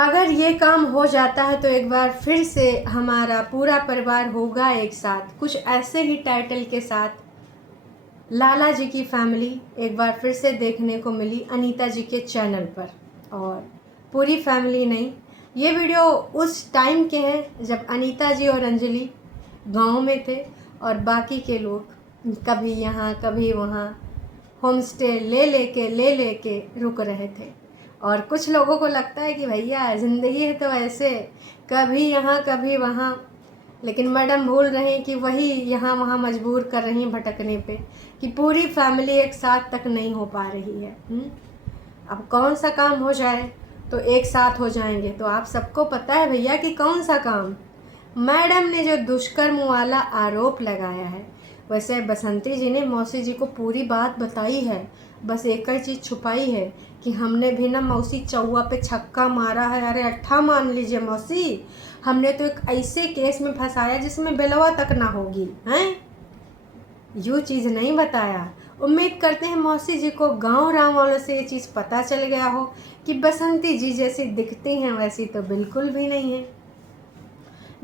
अगर ये काम हो जाता है तो एक बार फिर से हमारा पूरा परिवार होगा एक साथ, कुछ ऐसे ही टाइटल के साथ लाला जी की फैमिली एक बार फिर से देखने को मिली अनीता जी के चैनल पर। और पूरी फैमिली नहीं, ये वीडियो उस टाइम के हैं जब अनीता जी और अंजलि गांव में थे और बाकी के लोग कभी यहाँ कभी वहाँ होम स्टे ले लेके रुक रहे थे। और कुछ लोगों को लगता है कि भैया ज़िंदगी है तो ऐसे कभी यहाँ कभी वहाँ, लेकिन मैडम भूल रही कि वही यहाँ वहाँ मजबूर कर रही हैं भटकने पे, कि पूरी फैमिली एक साथ तक नहीं हो पा रही है। अब कौन सा काम हो जाए तो एक साथ हो जाएंगे, तो आप सबको पता है भैया कि कौन सा काम। मैडम ने जो दुष्कर्म वाला आरोप लगाया है, वैसे बसंती जी ने मौसी जी को पूरी बात बताई है, बस एक ही चीज़ छुपाई है कि हमने भी ना मौसी चौवा पे छक्का मारा है। अरे अट्ठा मान लीजिए मौसी, हमने तो एक ऐसे केस में फंसाया जिसमें बेलवा तक ना होगी, हैं? यूँ चीज़ नहीं बताया। उम्मीद करते हैं मौसी जी को गांव राम वालों से ये चीज़ पता चल गया हो कि बसंती जी जैसी दिखती हैं वैसी तो बिल्कुल भी नहीं है।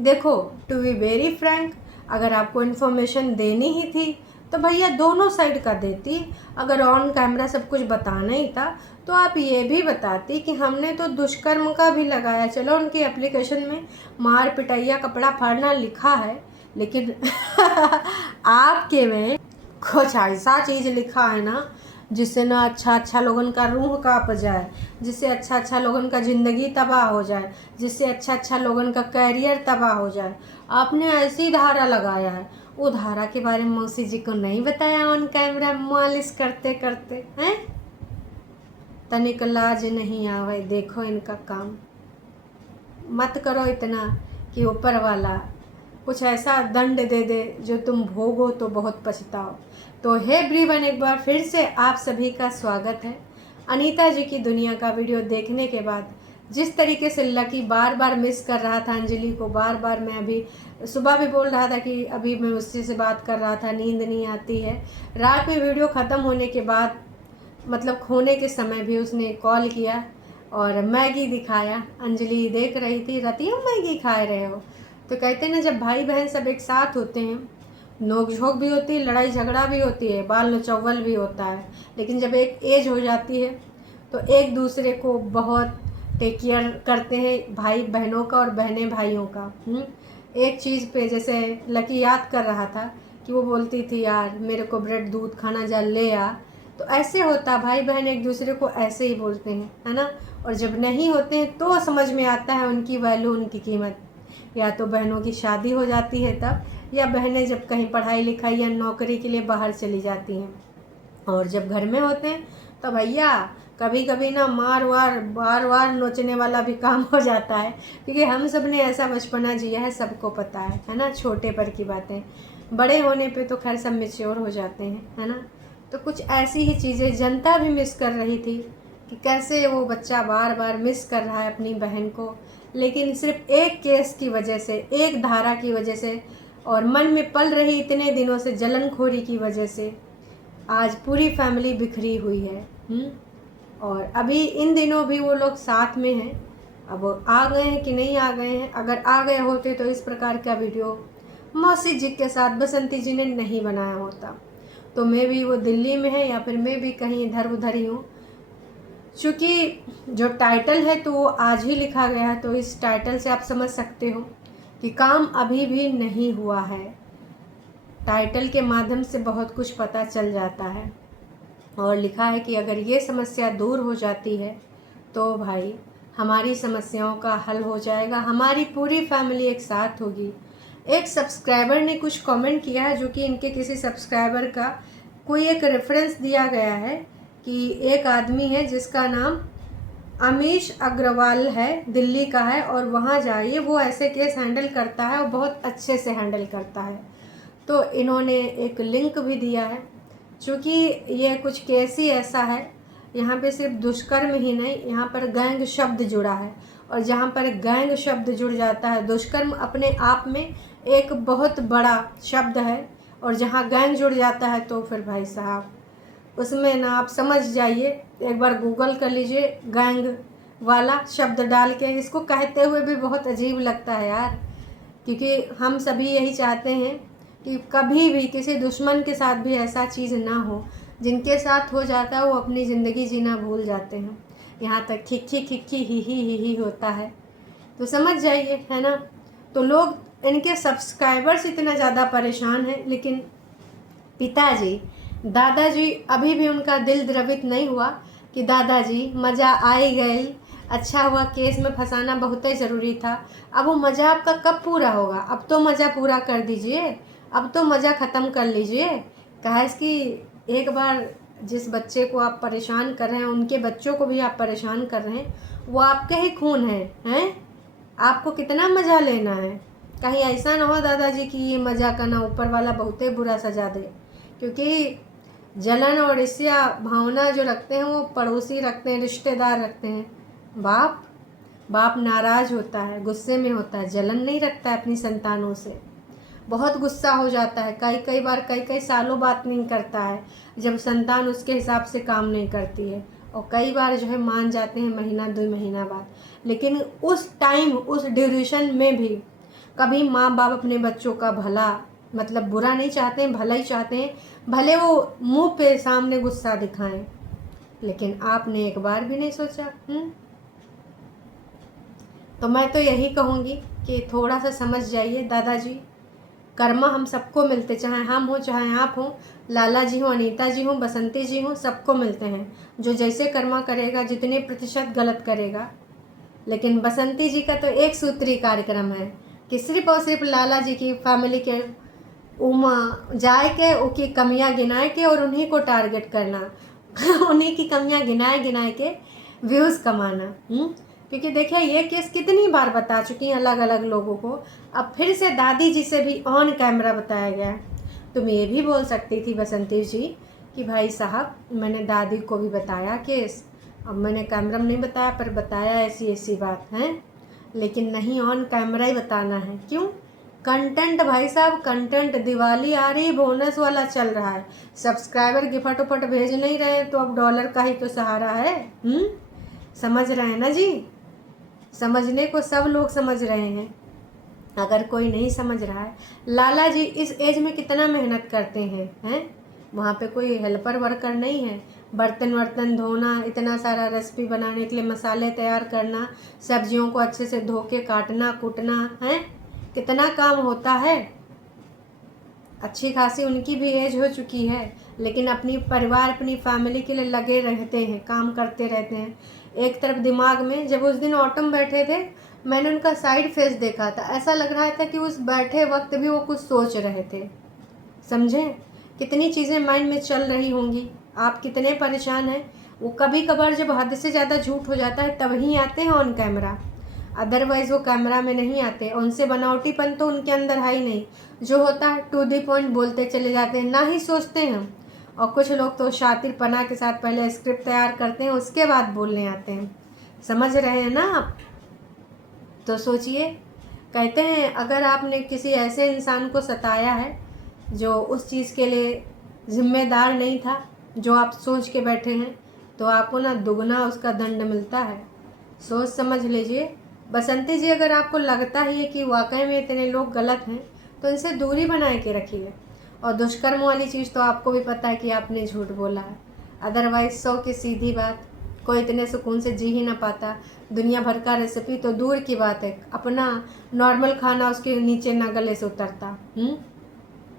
देखो, टू बी वेरी फ्रैंक, अगर आपको इन्फॉर्मेशन देनी ही थी तो भैया दोनों साइड का देती। अगर ऑन कैमरा सब कुछ बताना ही था तो आप ये भी बताती कि हमने तो दुष्कर्म का भी लगाया, चलो उनकी एप्लीकेशन में मार पिटाइया कपड़ा फाड़ना लिखा है, लेकिन आपके में कुछ ऐसा चीज़ लिखा है ना जिससे ना अच्छा लोगन का रूह काँप जाए, जिससे अच्छा लोगन का ज़िंदगी तबाह हो जाए, जिससे अच्छा लोगन का कैरियर तबाह हो जाए। आपने ऐसी धारा लगाया है, वो धारा के बारे में मौसी जी को नहीं बताया ऑन कैमरा मालिश करते करते हैं? तनिक लाज नहीं आवे, देखो इनका काम। मत करो इतना कि ऊपर वाला कुछ ऐसा दंड दे दे जो तुम भोगो तो बहुत पछताओ। तो हे एवरीवन, एक बार फिर से आप सभी का स्वागत है। अनीता जी की दुनिया का वीडियो देखने के बाद जिस तरीके से लकी बार बार मिस कर रहा था अंजलि को, बार बार मैं अभी सुबह भी बोल रहा था कि अभी मैं उससे से बात कर रहा था, नींद नहीं आती है। रात में वीडियो ख़त्म होने के बाद, मतलब खोने के समय भी उसने कॉल किया और मैगी दिखाया। अंजलि देख रही थी, रतिया मैगी खा रहे हो? तो कहते हैं ना, जब भाई बहन सब एक साथ होते हैं, नोक झोंक भी होती है, लड़ाई झगड़ा भी होती है, बाल नचौवल भी होता है, लेकिन जब एक एज हो जाती है तो एक दूसरे को बहुत टेक केयर करते हैं, भाई बहनों का और बहनें भाइयों का। एक चीज़ पे जैसे लकी याद कर रहा था कि वो बोलती थी यार मेरे को ब्रेड दूध खाना जा ले आ, तो ऐसे होता, भाई बहन एक दूसरे को ऐसे ही बोलते हैं, है ना। और जब नहीं होते हैं तो समझ में आता है उनकी वैल्यू, उनकी कीमत। या तो बहनों की शादी हो जाती है तब, या बहनें जब कहीं पढ़ाई लिखाई या नौकरी के लिए बाहर चली जाती हैं। और जब घर में होते हैं तो भैया कभी कभी ना मार वार बार बार नोचने वाला भी काम हो जाता है, क्योंकि हम सब ने ऐसा बचपना जिया है, सबको पता है ना। छोटे पर की बातें, बड़े होने पे तो खैर सब मेच्योर हो जाते हैं, है ना। तो कुछ ऐसी ही चीज़ें जनता भी मिस कर रही थी कि कैसे वो बच्चा बार बार मिस कर रहा है अपनी बहन को, लेकिन सिर्फ एक केस की वजह से, एक धारा की वजह से और मन में पल रही इतने दिनों से जलनखोरी की वजह से आज पूरी फैमिली बिखरी हुई है। और अभी इन दिनों भी वो लोग साथ में हैं। अब आ गए हैं कि नहीं आ गए हैं, अगर आ गए होते तो इस प्रकार का वीडियो मौसी जी के साथ बसंती जी ने नहीं बनाया होता। तो मैं भी वो दिल्ली में है या फिर मैं भी कहीं इधर उधर ही हूँ। चूँकि जो टाइटल है तो वो आज ही लिखा गया है, तो इस टाइटल से आप समझ सकते हो कि काम अभी भी नहीं हुआ है। टाइटल के माध्यम से बहुत कुछ पता चल जाता है। और लिखा है कि अगर ये समस्या दूर हो जाती है तो भाई हमारी समस्याओं का हल हो जाएगा, हमारी पूरी फैमिली एक साथ होगी। एक सब्सक्राइबर ने कुछ कमेंट किया है, जो कि इनके किसी सब्सक्राइबर का कोई एक रेफरेंस दिया गया है कि एक आदमी है जिसका नाम अमीश अग्रवाल है, दिल्ली का है, और वहाँ जाइए, वो ऐसे केस हैंडल करता है और बहुत अच्छे से हैंडल करता है। तो इन्होंने एक लिंक भी दिया है। चूँकि ये कुछ केस ही ऐसा है, यहाँ पे सिर्फ दुष्कर्म ही नहीं, यहाँ पर गैंग शब्द जुड़ा है, और जहाँ पर गैंग शब्द जुड़ जाता है, दुष्कर्म अपने आप में एक बहुत बड़ा शब्द है, और जहाँ गैंग जुड़ जाता है तो फिर भाई साहब उसमें ना आप समझ जाइए, एक बार गूगल कर लीजिए गैंग, वाला शब्द डाल के, इसको कहते हुए भी बहुत अजीब लगता है यार, क्योंकि हम सभी यही चाहते हैं कि कभी भी किसी दुश्मन के साथ भी ऐसा चीज़ ना हो। जिनके साथ हो जाता है वो अपनी ज़िंदगी जीना भूल जाते हैं, यहाँ तक खिक्की खिक्की ही होता है। तो समझ जाइए, है ना। तो लोग, इनके सब्सक्राइबर्स इतना ज़्यादा परेशान हैं, लेकिन पिताजी, दादाजी अभी भी उनका दिल द्रवित नहीं हुआ कि दादाजी मज़ा आ ही गई, अच्छा हुआ, केस में फंसाना बहुत ही ज़रूरी था। अब वो मज़ा आपका कब पूरा होगा? अब तो मज़ा पूरा कर दीजिए, अब तो मज़ा ख़त्म कर लीजिए। कहे कि एक बार जिस बच्चे को आप परेशान कर रहे हैं, उनके बच्चों को भी आप परेशान कर रहे हैं, वो आपके ही खून हैं। आपको कितना मज़ा लेना है? कहीं ऐसा ना हो दादाजी कि ये मज़ा का ना ऊपर वाला बहुत ही बुरा सजा दे, क्योंकि जलन और ईर्ष्या भावना जो रखते हैं वो पड़ोसी रखते हैं, रिश्तेदार रखते हैं। बाप नाराज़ होता है, गुस्से में होता है, जलन नहीं रखता है अपनी संतानों से, बहुत गुस्सा हो जाता है। कई बार कई सालों बात नहीं करता है जब संतान उसके हिसाब से काम नहीं करती है, और कई बार जो है मान जाते हैं महीना 2 महीना बाद। लेकिन उस टाइम, उस ड्यूरेशन में भी कभी माँ बाप अपने बच्चों का भला, मतलब बुरा नहीं चाहते हैं, भला ही चाहते हैं। भले वो मुंह पे सामने गुस्सा दिखाएं, लेकिन आपने एक बार भी नहीं सोचा। तो मैं तो यही कहूँगी कि थोड़ा सा समझ जाइए दादाजी। कर्मा हम सबको मिलते, चाहे हम हो चाहे आप हो, लाला जी हो, अनीता जी हो, बसंती जी हो, सबको मिलते हैं। जो जैसे कर्मा करेगा, जितने प्रतिशत गलत करेगा। लेकिन बसंती जी का तो एक सूत्री कार्यक्रम है कि सिर्फ और सिर्फ लाला जी की फैमिली के जाए के उनकी कमियां गिनाए के और उन्हीं को टारगेट करना उन्हीं की कमियां गिनाए के व्यूज़ कमाना। क्योंकि देखिए ये केस कितनी बार बता चुकी हैं अलग अलग लोगों को, अब फिर से दादी जी से भी ऑन कैमरा बताया गया। तुम ये भी बोल सकती थी बसंती जी कि भाई साहब मैंने दादी को भी बताया केस, अब मैंने कैमरा में नहीं बताया पर बताया ऐसी बात है, लेकिन नहीं, ऑन कैमरा ही बताना है। क्यों? कंटेंट भाई साहब, कंटेंट। दिवाली आ रही, बोनस वाला चल रहा है, सब्सक्राइबर गिफट उफट भेज नहीं रहे हैं, तो अब डॉलर का ही तो सहारा है। समझ रहे हैं ना जी? समझने को सब लोग समझ रहे हैं, अगर कोई नहीं समझ रहा है। लाला जी इस एज में कितना मेहनत करते हैं वहाँ पे कोई हेल्पर वर्कर नहीं है। बर्तन वर्तन धोना, इतना सारा रेसिपी बनाने के लिए मसाले तैयार करना, सब्जियों को अच्छे से धो के काटना कूटना है, कितना काम होता है। अच्छी खासी उनकी भी एज हो चुकी है, लेकिन अपनी परिवार, अपनी फैमिली के लिए लगे रहते हैं, काम करते रहते हैं। एक तरफ दिमाग में, जब उस दिन ऑटम बैठे थे, मैंने उनका साइड फेस देखा था, ऐसा लग रहा था कि उस बैठे वक्त भी वो कुछ सोच रहे थे। समझें? कितनी चीज़ें माइंड में चल रही होंगी, आप कितने परेशान हैं। वो कभी कभार जब हद से ज़्यादा झूठ हो जाता है तब ही आते हैं ऑन कैमरा, अदरवाइज़ वो कैमरा में नहीं आते। उनसे बनावटीपन तो उनके अंदर है ही नहीं, जो होता है टू द पॉइंट बोलते चले जाते हैं, ना ही सोचते हैं। और कुछ लोग तो शातिरपना के साथ पहले स्क्रिप्ट तैयार करते हैं, उसके बाद बोलने आते हैं। समझ रहे हैं ना आप? तो सोचिए, कहते हैं अगर आपने किसी ऐसे इंसान को सताया है जो उस चीज़ के लिए जिम्मेदार नहीं था जो आप सोच के बैठे हैं, तो आपको ना दुगना उसका दंड मिलता है। सोच समझ लीजिए। बसंती जी, अगर आपको लगता ही है कि वाकई में इतने लोग गलत हैं, तो इनसे दूरी बनाए के रखिए। और दुष्कर्म वाली चीज़ तो आपको भी पता है कि आपने झूठ बोला है, अदरवाइज़ 100 की सीधी बात, कोई इतने सुकून से जी ही ना पाता। दुनिया भर का रेसिपी तो दूर की बात है, अपना नॉर्मल खाना उसके नीचे ना गले से उतरता।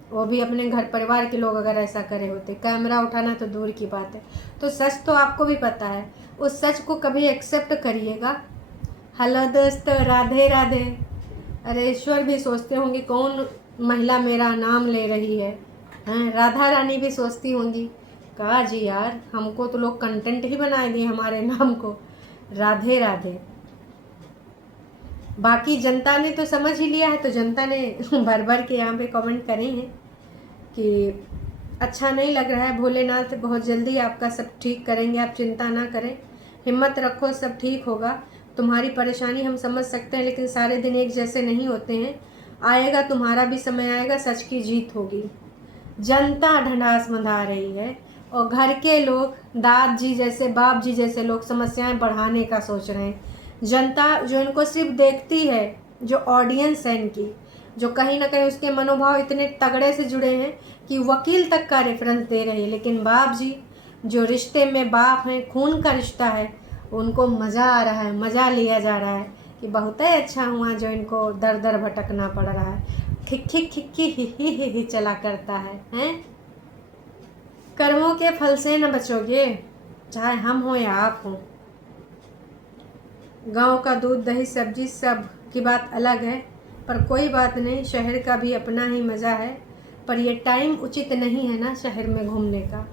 वो भी अपने घर परिवार के लोग अगर ऐसा करे होते, कैमरा उठाना तो दूर की बात है। तो सच तो आपको भी पता है, उस सच को कभी एक्सेप्ट करिएगा। हेलो दोस्तों, राधे राधे। अरे ईश्वर भी सोचते होंगे कौन महिला मेरा नाम ले रही है, हैं? राधा रानी भी सोचती होंगी, कहा जी यार हमको तो लोग कंटेंट ही बनाए दिए हमारे नाम को। राधे राधे। बाकी जनता ने तो समझ ही लिया है, तो जनता ने भर भर के यहाँ पे कमेंट करे हैं कि अच्छा नहीं लग रहा है, भोलेनाथ बहुत जल्दी आपका सब ठीक करेंगे, आप चिंता ना करें, हिम्मत रखो, सब ठीक होगा। तुम्हारी परेशानी हम समझ सकते हैं, लेकिन सारे दिन एक जैसे नहीं होते हैं, आएगा तुम्हारा भी समय आएगा, सच की जीत होगी। जनता ढंढास बंधा रही है, और घर के लोग, दाद जी जैसे, बाप जी जैसे लोग समस्याएं बढ़ाने का सोच रहे हैं। जनता जो इनको सिर्फ देखती है, जो ऑडियंस है इनकी, जो कहीं ना कहीं उसके मनोभाव इतने तगड़े से जुड़े हैं कि वकील तक का रेफरेंस दे रही है। लेकिन बाप जी जो रिश्ते में बाप हैं, खून का रिश्ता है, उनको मज़ा आ रहा है, मज़ा लिया जा रहा है कि बहुत ही अच्छा हुआ जो इनको दर दर भटकना पड़ रहा है। खिक्की खिक्की ही चला करता है, हैं? कर्मों के फल से न बचोगे, चाहे हम हो या आप हो। गांव का दूध दही सब्जी सब की बात अलग है, पर कोई बात नहीं, शहर का भी अपना ही मज़ा है। पर ये टाइम उचित नहीं है ना शहर में घूमने का।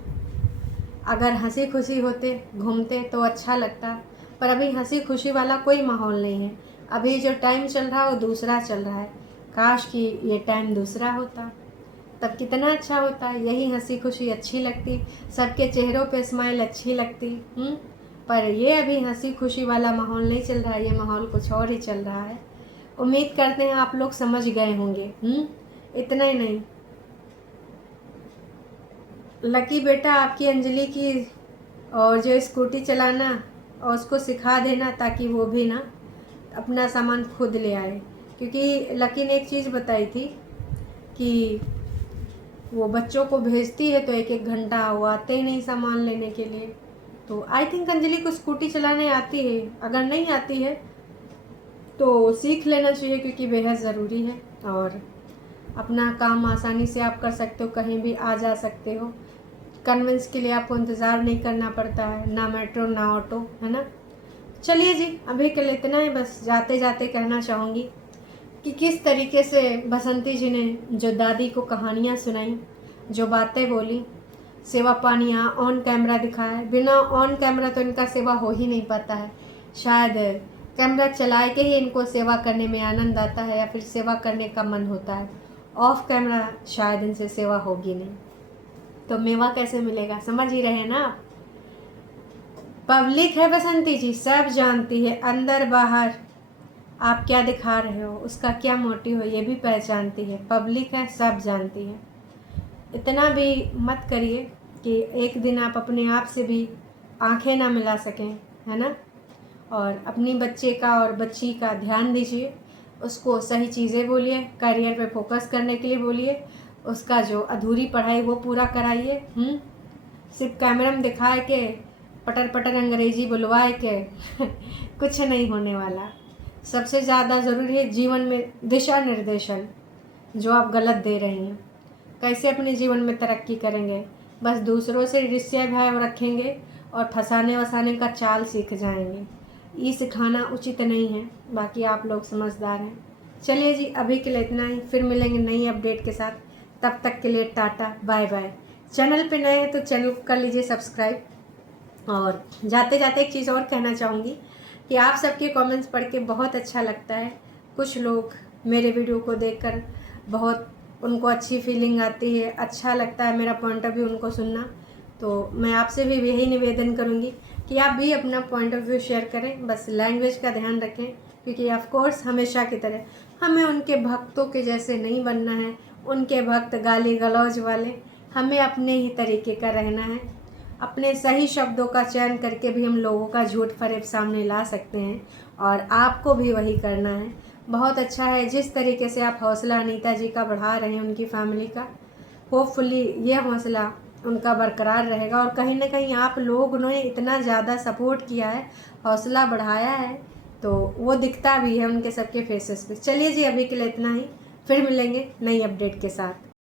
अगर हंसी खुशी होते घूमते तो अच्छा लगता, पर अभी हंसी खुशी वाला कोई माहौल नहीं है। अभी जो टाइम चल रहा है वो दूसरा चल रहा है। काश कि ये टाइम दूसरा होता, तब कितना अच्छा होता। यही हंसी खुशी अच्छी लगती, सबके चेहरों पे स्माइल अच्छी लगती। पर ये अभी हंसी खुशी वाला माहौल नहीं चल रहा है, ये माहौल कुछ और ही चल रहा है। उम्मीद करते हैं आप लोग समझ गए होंगे। इतना ही नहीं, लकी बेटा आपकी अंजलि की और जो स्कूटी चलाना और उसको सिखा देना, ताकि वो भी ना अपना सामान खुद ले आए। क्योंकि लकी ने एक चीज़ बताई थी कि वो बच्चों को भेजती है तो एक एक घंटा वो आते ही नहीं सामान लेने के लिए। तो आई थिंक अंजलि को स्कूटी चलाने आती है, अगर नहीं आती है तो सीख लेना चाहिए, क्योंकि बेहद ज़रूरी है। और अपना काम आसानी से आप कर सकते हो, कहीं भी आ जा सकते हो। कन्वेंस के लिए आपको इंतज़ार नहीं करना पड़ता है, ना मेट्रो ना ऑटो, है ना। चलिए जी, अभी के लिए इतना ही। बस जाते जाते कहना चाहूँगी कि किस तरीके से बसंती जी ने जो दादी को कहानियाँ सुनाई, जो बातें बोली, सेवा पानियाँ ऑन कैमरा दिखाया। बिना ऑन कैमरा तो इनका सेवा हो ही नहीं पाता है। शायद कैमरा चला के ही इनको सेवा करने में आनंद आता है, या फिर सेवा करने का मन होता है। ऑफ कैमरा शायद इनसे सेवा होगी नहीं, तो मेवा कैसे मिलेगा, समझ ही रहे हैं ना आप। पब्लिक है बसंती जी, सब जानती है, अंदर बाहर आप क्या दिखा रहे हो, उसका क्या मोटिव है, ये भी पहचानती है। पब्लिक है, सब जानती है। इतना भी मत करिए कि एक दिन आप अपने आप से भी आंखें ना मिला सकें, है ना। और अपनी बच्चे का और बच्ची का ध्यान दीजिए, उसको सही चीज़ें बोलिए, करियर पे फोकस करने के लिए बोलिए, उसका जो अधूरी पढ़ाई वो पूरा कराइए। सिर्फ कैमरा में दिखाए के, पटर पटर अंग्रेजी बुलवाए के कुछ नहीं होने वाला। सबसे ज़्यादा ज़रूरी है जीवन में दिशा निर्देशन, जो आप गलत दे रही हैं। कैसे अपने जीवन में तरक्की करेंगे, बस दूसरों से रिश्ते भाव रखेंगे और फंसाने वसाने का चाल सीख जाएंगे। ये सिखाना उचित नहीं है, बाकी आप लोग समझदार हैं। चलिए जी, अभी के लिए इतना ही, फिर मिलेंगे नई अपडेट के साथ। तब तक के लिए टाटा बाय बाय। चैनल पे नए हैं तो चैनल को कर लीजिए सब्सक्राइब। और जाते जाते एक चीज़ और कहना चाहूँगी कि आप सबके कमेंट्स पढ़ के बहुत अच्छा लगता है। कुछ लोग मेरे वीडियो को देखकर बहुत उनको अच्छी फीलिंग आती है, अच्छा लगता है मेरा पॉइंट ऑफ व्यू उनको सुनना। तो मैं आपसे भी यही निवेदन करूँगी कि आप भी अपना पॉइंट ऑफ व्यू शेयर करें, बस लैंग्वेज का ध्यान रखें, क्योंकि ऑफ कोर्स हमेशा की तरह हमें उनके भक्तों के जैसे नहीं बनना है, उनके भक्त गाली गलौज वाले। हमें अपने ही तरीके का रहना है। अपने सही शब्दों का चयन करके भी हम लोगों का झूठ फरेब सामने ला सकते हैं, और आपको भी वही करना है। बहुत अच्छा है जिस तरीके से आप हौसला अनीता जी का बढ़ा रहे हैं, उनकी फैमिली का। होपफुली ये हौसला उनका बरकरार रहेगा, और कहीं ना कहीं आप लोगों ने इतना ज़्यादा सपोर्ट किया है, हौसला बढ़ाया है, तो वो दिखता भी है उनके सबके फेसेस पे। चलिए जी, अभी के लिए इतना ही, फिर मिलेंगे नई अपडेट के साथ।